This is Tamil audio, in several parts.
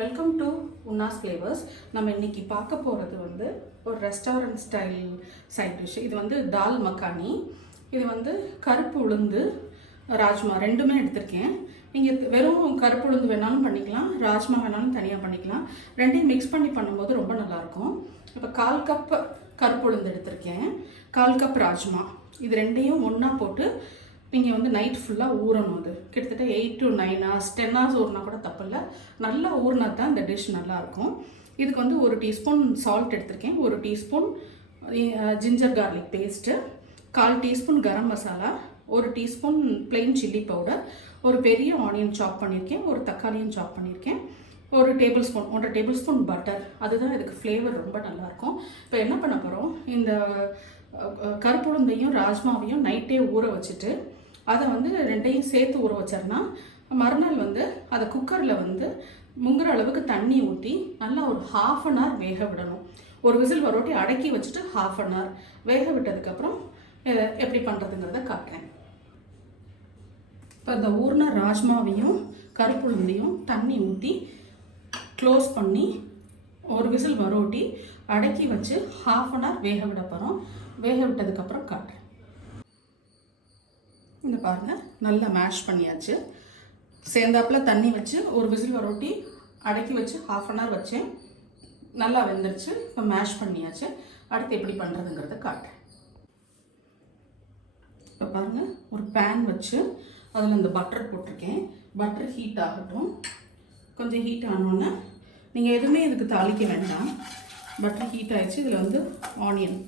Welcome to உன்னாஸ் flavours. நம்ம இன்னைக்கு பார்க்க போகிறது வந்து ஒரு ரெஸ்டாரண்ட் ஸ்டைல் சைட் டிஷ். இது வந்து தால் மக்கானி. இது வந்து கருப்பு உளுந்து ராஜ்மா ரெண்டுமே எடுத்திருக்கேன். நீங்கள் வெறும் கருப்பு உளுந்து வேணாலும் பண்ணிக்கலாம், ராஜ்மா வேணாலும் தனியாக பண்ணிக்கலாம். ரெண்டையும் மிக்ஸ் பண்ணி பண்ணும்போது ரொம்ப நல்லாயிருக்கும். இப்போ 1/4 கப் கருப்பு உளுந்து எடுத்திருக்கேன், 1/4 கப் ராஜ்மா. இது ரெண்டையும் ஒன்றா போட்டு நீங்கள் வந்து நைட் ஃபுல்லாக ஊறணும். அது கிட்டத்தட்ட 8 to 9 hours 10 hours ஊறினா கூட தப்பு இல்லை. நல்லா ஊறினா தான் இந்த டிஷ் நல்லாயிருக்கும். இதுக்கு வந்து 1 டீஸ்பூன் சால்ட் எடுத்திருக்கேன், 1 teaspoon ginger garlic paste, 1/4 teaspoon garam masala, 1 teaspoon plain chilli powder, ஒரு பெரிய ஆனியன் சாப் பண்ணியிருக்கேன், ஒரு தக்காளியும் சாப் பண்ணியிருக்கேன், 1 டேபிள்ஸ்பூன் 1.5 டேபிள்ஸ்பூன் பட்டர். அதுதான் இதுக்கு ஃப்ளேவர் ரொம்ப நல்லாயிருக்கும். இப்போ என்ன பண்ண போகிறோம், இந்த கருப்புளுந்தையும் ராஜ்மாவையும் நைட்டே ஊற வச்சுட்டு அதை வந்து ரெண்டையும் சேர்த்து ஊற வச்சோம்னா மறுநாள் வந்து அதை குக்கரில் வந்து முங்குற அளவுக்கு தண்ணி ஊற்றி நல்லா ஒரு 1/2 hour வேக விடணும். ஒரு விசில் வரோட்டி அடக்கி வச்சுட்டு 1/2 hour வேக விட்டதுக்கப்புறம் எப்படி பண்ணுறதுங்கிறத காட்டுறேன். இப்போ இந்த ஊர்ன ராஜ்மாவையும் கருப்புளுந்தையும் தண்ணி ஊற்றி க்ளோஸ் பண்ணி ஒரு விசில் வரோட்டி அடக்கி வச்சு 1/2 hour வேக விட போகிறோம். வேக விட்டதுக்கப்புறம் காட்டுறேன். இந்த பாருங்கள், நல்லா மேஷ் பண்ணியாச்சு. சேர்ந்தாப்பில் தண்ணி வச்சு ஒரு விசில் வரோட்டி அடக்கி வச்சு 1/2 hour வச்சேன். நல்லா வெந்துருச்சு. இப்போ மேஷ் பண்ணியாச்சு. அடுத்து எப்படி பண்ணுறதுங்கிறத காட்டுறேன். இப்போ பாருங்கள், ஒரு பேன் வச்சு அதில் இந்த பட்டர் போட்டிருக்கேன். பட்டர் ஹீட் ஆகட்டும். கொஞ்சம் ஹீட் ஆனோன்னே நீங்கள் எதுவுமே இதுக்கு தாளிக்க வேண்டாம். பட்டர் ஹீட் ஆகிடுச்சு. இதில் வந்து ஆனியன்,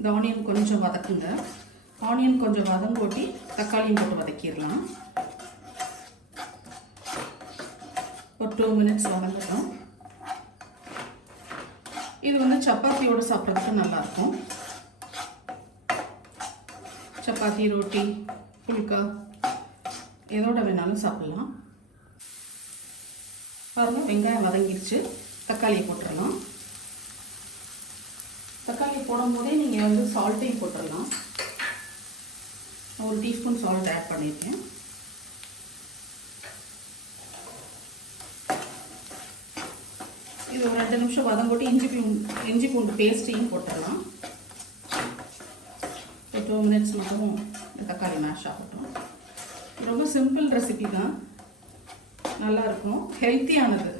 இந்த ஆனியன் கொஞ்சம் வதக்குங்க. ஆனியன் கொஞ்சம் வதங்கோட்டி தக்காளியும் போட்டு வதக்கிடலாம். ஒரு 2 minutes வதங்கட்டும். இது வந்து சப்பாத்தியோடு சாப்பிட்றதுக்கு நல்லாயிருக்கும். சப்பாத்தி, ரோட்டி, புல்கா எதோட வேணாலும் சாப்பிட்லாம். பாருங்கள், வெங்காயம் வதங்கிடுச்சு. தக்காளியை போட்டுடலாம். தக்காளி போடும்போதே நீங்கள் வந்து சால்ட்டையும் போட்டுடலாம். 1 டீஸ்பூன் சால்ட் ஆட் பண்ணியிருக்கேன். இது ஒரு 2 நிமிஷம் வதங்கோட்டி இஞ்சி பூண்டு பேஸ்ட்டையும் போட்டுடலாம். 2 minutes மட்டும் இந்த தக்காளி மேஷ் ஆகட்டும். ரொம்ப சிம்பிள் ரெசிபி தான், நல்லாயிருக்கும், ஹெல்த்தியானது.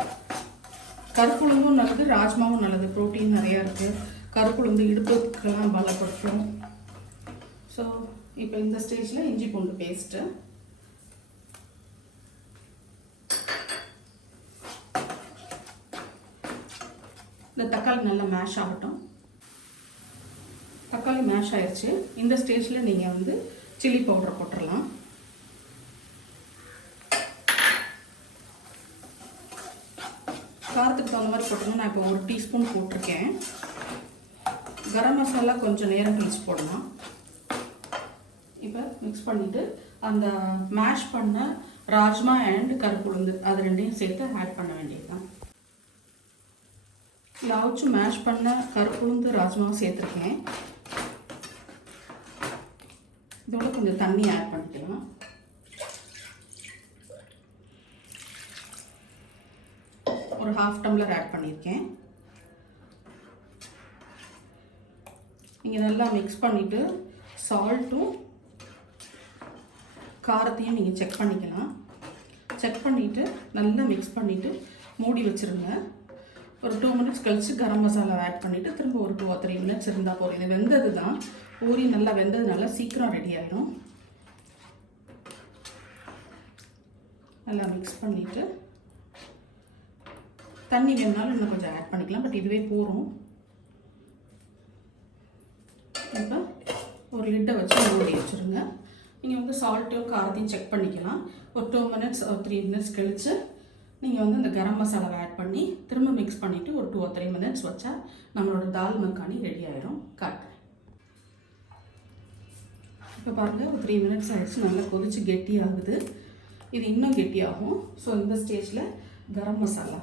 கருப்புளுந்தும் நல்லது, ராஜ்மாவும் நல்லது, ப்ரோட்டீன் நிறையா இருக்குது. கருப்புளுந்து இடுப்புக்கெல்லாம் பலப்படுத்தும். ஸோ இப்போ இந்த ஸ்டேஜில் இஞ்சி பூண்டு பேஸ்ட்டு, இந்த தக்காளி நல்லா மேஷ் ஆகட்டும். தக்காளி மேஷ் ஆயிடுச்சு. இந்த ஸ்டேஜில் நீங்கள் வந்து சில்லி பவுடர் போட்டுடலாம். காரத்துக்கு தகுந்த மாதிரி போட்டோம்னா நான் இப்போ 1 டீஸ்பூன் போட்டிருக்கேன். கரம் மசாலா கொஞ்சம் நேரம் கழிச்சு போடலாம். இப்போ மிக்ஸ் பண்ணிவிட்டு அந்த மேஷ் பண்ண ராஜ்மா அண்ட் கருப்புளுந்து அது ரெண்டையும் சேர்த்து ஆட் பண்ண வேண்டியதுதான். லாவச்சு மேஷ் பண்ண கருப்புளுந்து ராஜ்மாவும் சேர்த்துருக்கேன். இதோட கொஞ்சம் தண்ணி ஆட் பண்ணிக்கலாம். ஒரு 1/2 tumbler ஆட் பண்ணியிருக்கேன். நீங்கள் நல்லா மிக்ஸ் பண்ணிவிட்டு சால்ட்டும் காரத்தையும் நீங்கள் செக் பண்ணிக்கலாம். செக் பண்ணிவிட்டு நல்லா மிக்ஸ் பண்ணிவிட்டு மூடி வச்சுருங்க. ஒரு 2 minutes கழித்து கரம் மசாலா ஆட் பண்ணிவிட்டு திரும்ப ஒரு 2 or 3 minutes இருந்தால் போதும். இது வெந்தது தான், ஊறி நல்லா வெந்ததுனால சீக்கிரம் ரெடி ஆகிடும். நல்லா மிக்ஸ் பண்ணிவிட்டு தண்ணி வேணுனாலும் இன்னும் கொஞ்சம் ஆட் பண்ணிக்கலாம், பட் இதுவே போதும். இப்போ ஒரு லிட்டை வச்சு மூடி வச்சுருங்க. நீங்கள் வந்து சால்ட்டும் காரத்தையும் செக் பண்ணிக்கலாம். ஒரு 2 minutes or 3 minutes கழித்து நீங்கள் வந்து இந்த கரம் மசாலாவை ஆட் பண்ணி திரும்ப மிக்ஸ் பண்ணிவிட்டு ஒரு 2 or 3 minutes வச்சா நம்மளோட தால் மக்கானி ரெடி ஆயிடும். காட்டுறேன். இப்போ பாருங்கள், ஒரு 3 minutes ஆகிடுச்சு. நல்லா கொதிச்சு கெட்டி ஆகுது. இது இன்னும் கெட்டியாகும். ஸோ இந்த ஸ்டேஜில் கரம் மசாலா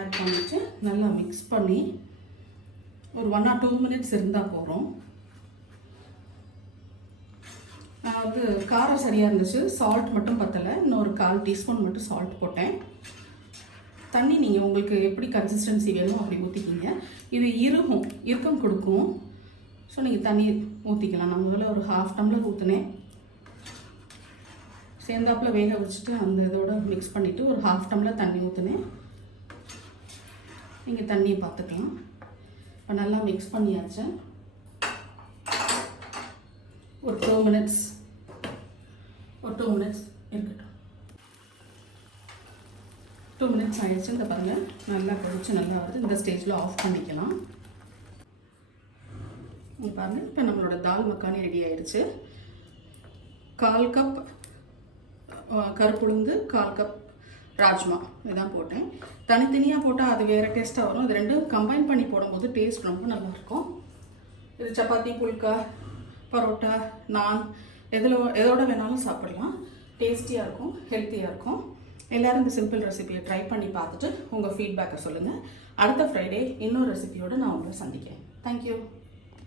ஆட் பண்ணிவிட்டு நல்லா மிக்ஸ் பண்ணி ஒரு 1 or 2 minutes இருந்தால் போகிறோம். நான் வந்து காரம் சரியாக இருந்துச்சு, சால்ட் மட்டும் பத்தலை. இன்னொரு 1/4 டீஸ்பூன் மட்டும் சால்ட் போட்டேன். தண்ணி நீங்கள் உங்களுக்கு எப்படி கன்சிஸ்டன்சி வேணும் அப்படி ஊற்றிக்கிங்க. இது இறுக்கம் கொடுக்கும். ஸோ நீங்கள் தண்ணி ஊற்றிக்கலாம். நான் முதல்ல ஒரு 1/2 டம்ளர் ஊற்றினேன். சேர்ந்தாப்பில் வேக வச்சுட்டு அந்த இதோட மிக்ஸ் பண்ணிவிட்டு ஒரு 1/2 டம்ளர் தண்ணி ஊற்றினேன். நீங்கள் தண்ணியை பார்த்துக்கலாம். இப்போ நல்லா மிக்ஸ் பண்ணியாச்சு. ஒரு 2 மினிட்ஸ் இருக்கட்டும். 2 மினிட்ஸ் ஆயிடுச்சு. இந்த பாருங்கள் நல்லா கொதிச்சு நல்லா வருது. இந்த ஸ்டேஜில் ஆஃப் பண்ணிக்கலாம். இங்கே பாருங்கள், இப்போ நம்மளோட தால் மக்கானி ரெடி ஆயிடுச்சு. 1/4 கப் கருப்புளுந்து, 1/4 கப் ராஜ்மா இதுதான் போட்டேன். தனித்தனியாக போட்டால் அது வேறு டேஸ்ட்டாக வரும். இது ரெண்டும் கம்பைன் பண்ணி போடும்போது டேஸ்ட் ரொம்ப நல்லாயிருக்கும். இது சப்பாத்தி, புல்கா, பரோட்டா, நான் எதோட வேணாலும் சாப்பிடலாம். டேஸ்டியாக இருக்கும், ஹெல்த்தியாக இருக்கும். எல்லோரும் இந்த சிம்பிள் ரெசிபியை ட்ரை பண்ணி பார்த்துட்டு உங்கள் ஃபீட்பேக்கை சொல்லுங்கள். அடுத்த ஃப்ரைடே இன்னொரு ரெசிபியோடு நான் உங்களை சந்திக்கிறேன். தேங்க்யூ.